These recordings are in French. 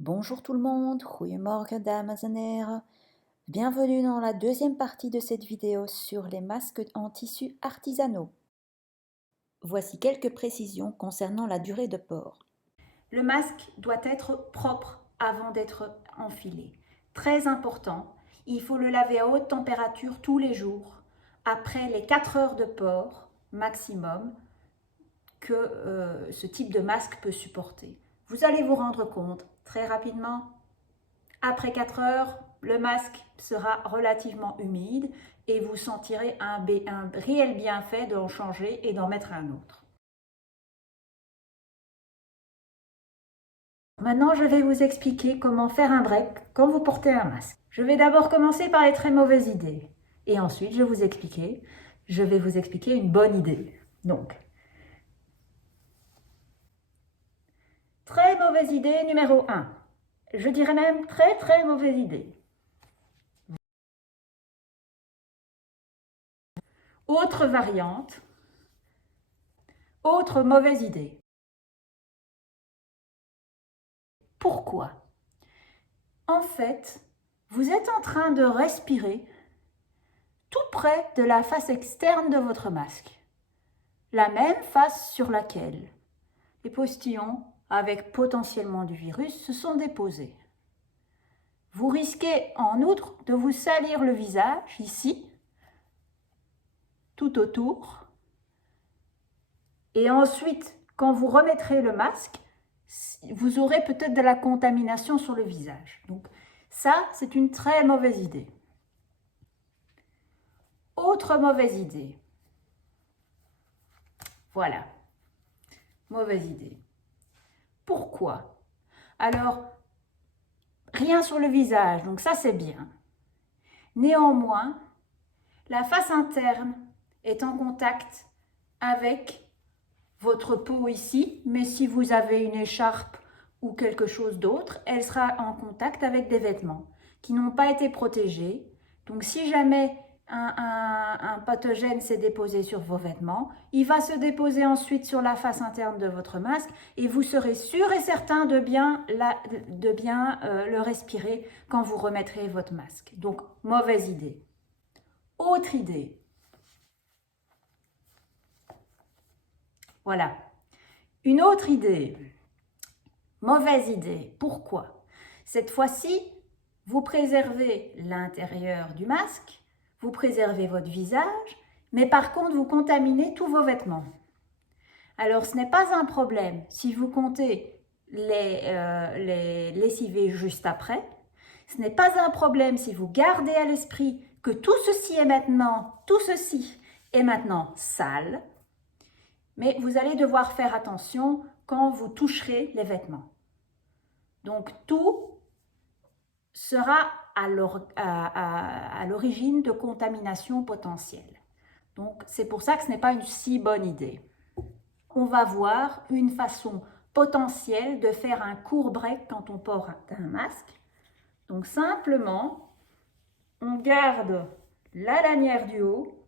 Bonjour tout le monde, goedemorgen dames en heren. Bienvenue dans la deuxième partie de cette vidéo sur les masques en tissus artisanaux. Voici quelques précisions concernant la durée de port. Le masque doit être propre avant d'être enfilé. Très important, il faut le laver à haute température tous les jours, après les 4 heures de port maximum que ce type de masque peut supporter. Vous allez vous rendre compte très rapidement, après 4 heures, le masque sera relativement humide et vous sentirez un réel bienfait d'en changer et d'en mettre un autre. Maintenant, je vais vous expliquer comment faire un break quand vous portez un masque. Je vais d'abord commencer par les très mauvaises idées. Et ensuite, je vais vous expliquer une bonne idée. Donc, très mauvaise idée numéro 1. Je dirais même très mauvaise idée. Autre variante, autre mauvaise idée. Pourquoi? En fait, vous êtes en train de respirer tout près de la face externe de votre masque. La même face sur laquelle les postillons avec potentiellement du virus se sont déposés. Vous risquez en outre de vous salir le visage ici, tout autour, et ensuite, quand vous remettrez le masque, vous aurez peut-être de la contamination sur le visage. Donc ça, c'est une très mauvaise idée. Autre mauvaise idée. Voilà, mauvaise idée. Pourquoi? Alors, rien sur le visage, donc ça c'est bien. Néanmoins, la face interne est en contact avec votre peau ici, mais si vous avez une écharpe ou quelque chose d'autre, elle sera en contact avec des vêtements qui n'ont pas été protégés. Donc si jamais un pathogène s'est déposé sur vos vêtements, il va se déposer ensuite sur la face interne de votre masque et vous serez sûr et certain de bien le respirer quand vous remettrez votre masque. Donc, mauvaise idée. Autre idée. Voilà. Une autre idée. Mauvaise idée. Pourquoi? Cette fois-ci, vous préservez l'intérieur du masque, vous préservez votre visage, mais par contre, vous contaminez tous vos vêtements. Alors, ce n'est pas un problème si vous comptez les lessiver juste après. Ce n'est pas un problème si vous gardez à l'esprit que tout ceci est maintenant sale. Mais vous allez devoir faire attention quand vous toucherez les vêtements. Donc, tout sera à l'origine de contamination potentielle. Donc, c'est pour ça que ce n'est pas une si bonne idée. On va voir une façon potentielle de faire un court break quand on porte un masque. Donc, simplement, on garde la lanière du haut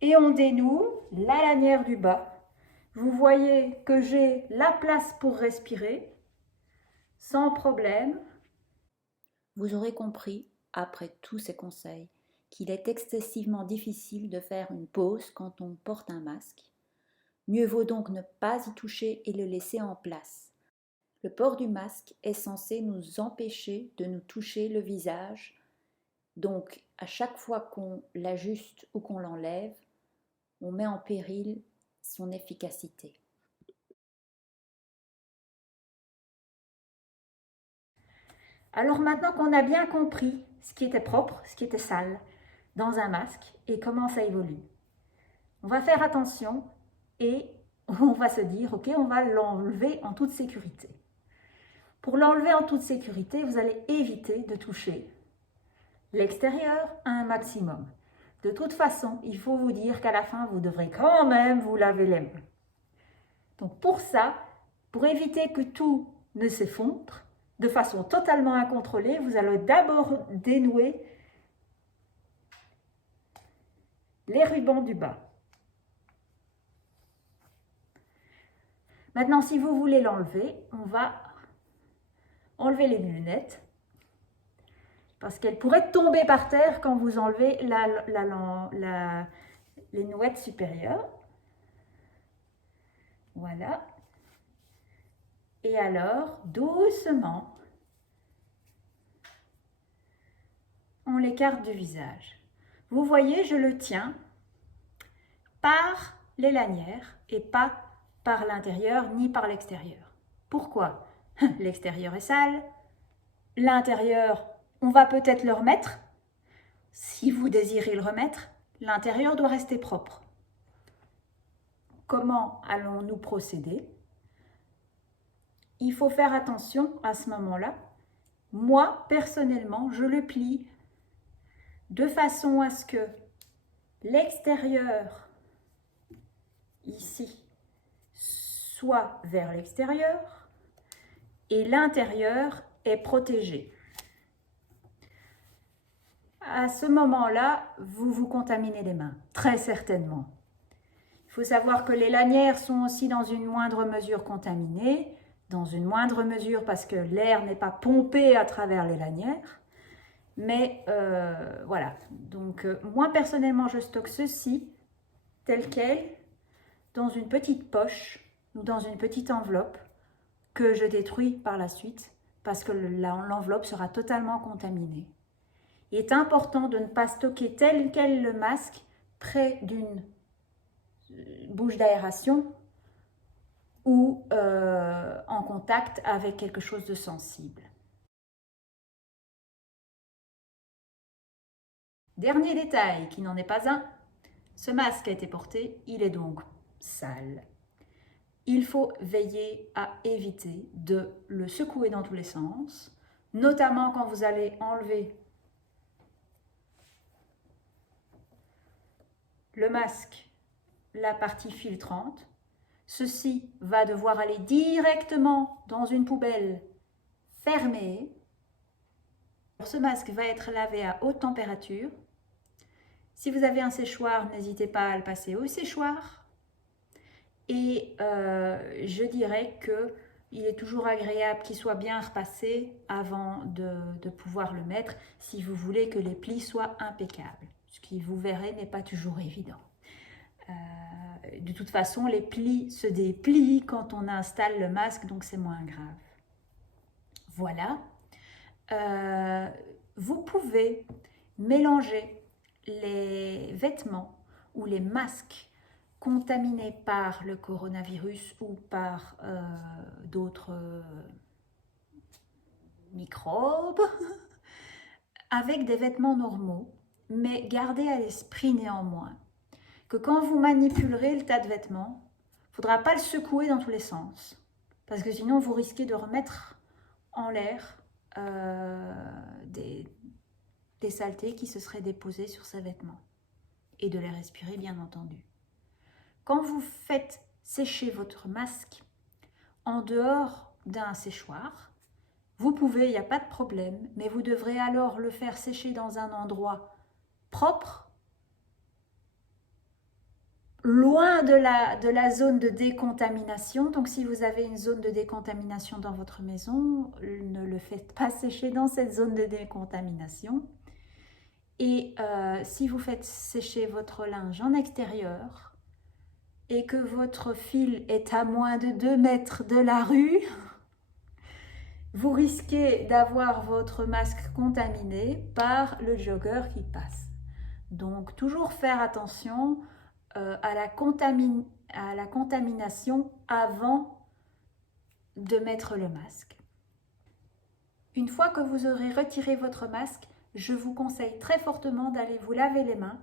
et on dénoue la lanière du bas. Vous voyez que j'ai la place pour respirer sans problème. Vous aurez compris, après tous ces conseils, qu'il est excessivement difficile de faire une pause quand on porte un masque. Mieux vaut donc ne pas y toucher et le laisser en place. Le port du masque est censé nous empêcher de nous toucher le visage. Donc, à chaque fois qu'on l'ajuste ou qu'on l'enlève, on met en péril son efficacité. Alors maintenant qu'on a bien compris ce qui était propre, ce qui était sale dans un masque et comment ça évolue, on va faire attention et on va se dire, ok, on va l'enlever en toute sécurité. Pour l'enlever en toute sécurité, vous allez éviter de toucher l'extérieur un maximum. De toute façon, il faut vous dire qu'à la fin, vous devrez quand même vous laver les mains. Donc pour ça, pour éviter que tout ne s'effondre de façon totalement incontrôlée, vous allez d'abord dénouer les rubans du bas. Maintenant, si vous voulez l'enlever, on va enlever les lunettes parce qu'elles pourraient tomber par terre quand vous enlevez les nouettes supérieures. Voilà. Et alors, doucement, on l'écarte du visage. Vous voyez, je le tiens par les lanières et pas par l'intérieur ni par l'extérieur. Pourquoi? L'extérieur est sale, l'intérieur, on va peut-être le remettre. Si vous désirez le remettre, l'intérieur doit rester propre. Comment allons-nous procéder? Il faut faire attention à ce moment-là. Moi, personnellement, je le plie de façon à ce que l'extérieur, ici, soit vers l'extérieur et l'intérieur est protégé. À ce moment-là, vous vous contaminez les mains, très certainement. Il faut savoir que les lanières sont aussi dans une moindre mesure contaminées, dans une moindre mesure parce que l'air n'est pas pompé à travers les lanières. Mais voilà, donc moi personnellement je stocke ceci tel quel dans une petite poche ou dans une petite enveloppe que je détruis par la suite parce que l'enveloppe sera totalement contaminée. Il est important de ne pas stocker tel quel le masque près d'une bouche d'aération ou en contact avec quelque chose de sensible. Dernier détail qui n'en est pas un, ce masque a été porté, il est donc sale. Il faut veiller à éviter de le secouer dans tous les sens, notamment quand vous allez enlever le masque, la partie filtrante. Ceci va devoir aller directement dans une poubelle fermée. Ce masque va être lavé à haute température. Si vous avez un séchoir, n'hésitez pas à le passer au séchoir. Et je dirais qu'il est toujours agréable qu'il soit bien repassé avant de pouvoir le mettre si vous voulez que les plis soient impeccables. Ce qui, vous verrez, n'est pas toujours évident. De toute façon, les plis se déplient quand on installe le masque, donc c'est moins grave. Voilà. Vous pouvez mélanger les vêtements ou les masques contaminés par le coronavirus ou par d'autres microbes avec des vêtements normaux, mais gardez à l'esprit néanmoins que quand vous manipulerez le tas de vêtements, il ne faudra pas le secouer dans tous les sens, parce que sinon vous risquez de remettre en l'air des saletés qui se seraient déposées sur ces vêtements et de les respirer bien entendu. Quand vous faites sécher votre masque en dehors d'un séchoir, vous pouvez, il n'y a pas de problème, mais vous devrez alors le faire sécher dans un endroit propre, loin de la zone de décontamination. Donc si vous avez une zone de décontamination dans votre maison, ne le faites pas sécher dans cette zone de décontamination. Et si vous faites sécher votre linge en extérieur et que votre fil est à moins de 2 mètres de la rue, vous risquez d'avoir votre masque contaminé par le jogger qui passe. Donc toujours faire attention à la contamination avant de mettre le masque. Une fois que vous aurez retiré votre masque, je vous conseille très fortement d'aller vous laver les mains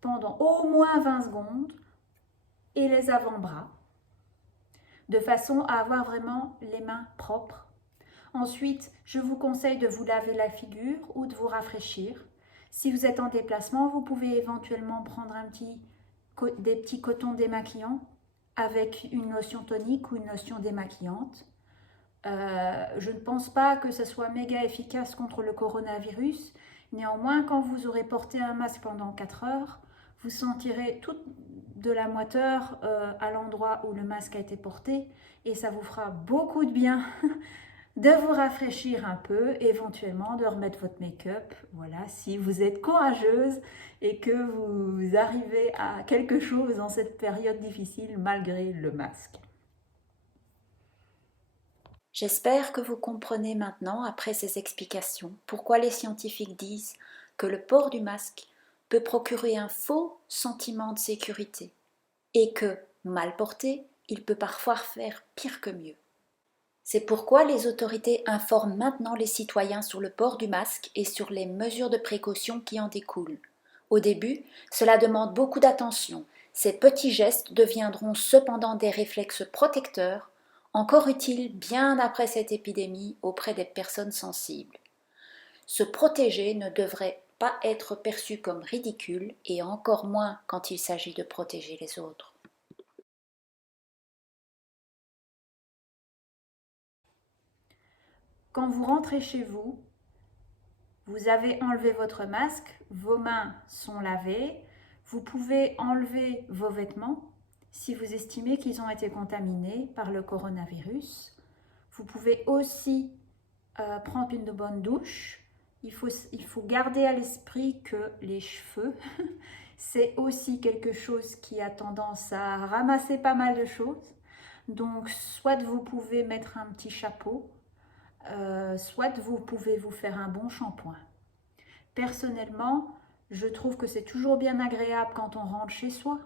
pendant au moins 20 secondes et les avant-bras, de façon à avoir vraiment les mains propres. Ensuite, je vous conseille de vous laver la figure ou de vous rafraîchir. Si vous êtes en déplacement, vous pouvez éventuellement prendre des petits cotons démaquillants avec une lotion tonique ou une lotion démaquillante. Je ne pense pas que ce soit méga efficace contre le coronavirus. Néanmoins, quand vous aurez porté un masque pendant 4 heures, vous sentirez de la moiteur à l'endroit où le masque a été porté et ça vous fera beaucoup de bien de vous rafraîchir un peu, éventuellement de remettre votre make-up, voilà, si vous êtes courageuse et que vous arrivez à quelque chose dans cette période difficile malgré le masque. J'espère que vous comprenez maintenant, après ces explications, pourquoi les scientifiques disent que le port du masque peut procurer un faux sentiment de sécurité et que, mal porté, il peut parfois faire pire que mieux. C'est pourquoi les autorités informent maintenant les citoyens sur le port du masque et sur les mesures de précaution qui en découlent. Au début, cela demande beaucoup d'attention. Ces petits gestes deviendront cependant des réflexes protecteurs, encore utiles bien après cette épidémie auprès des personnes sensibles. Se protéger ne devrait pas être perçu comme ridicule et encore moins quand il s'agit de protéger les autres. Quand vous rentrez chez vous, vous avez enlevé votre masque, vos mains sont lavées, vous pouvez enlever vos vêtements si vous estimez qu'ils ont été contaminés par le coronavirus. Vous pouvez aussi prendre une bonne douche. Il faut garder à l'esprit que les cheveux, c'est aussi quelque chose qui a tendance à ramasser pas mal de choses. Donc, soit vous pouvez mettre un petit chapeau, soit vous pouvez vous faire un bon shampoing. Personnellement, je trouve que c'est toujours bien agréable quand on rentre chez soi,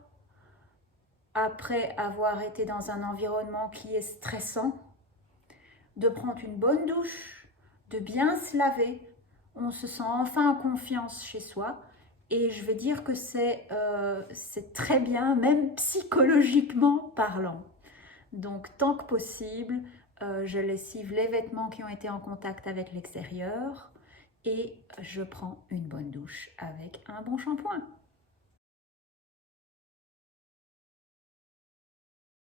après avoir été dans un environnement qui est stressant, de prendre une bonne douche, de bien se laver. On se sent enfin en confiance chez soi. Et je vais dire que c'est très bien, même psychologiquement parlant. Donc, tant que possible, je lessive les vêtements qui ont été en contact avec l'extérieur et je prends une bonne douche avec un bon shampoing.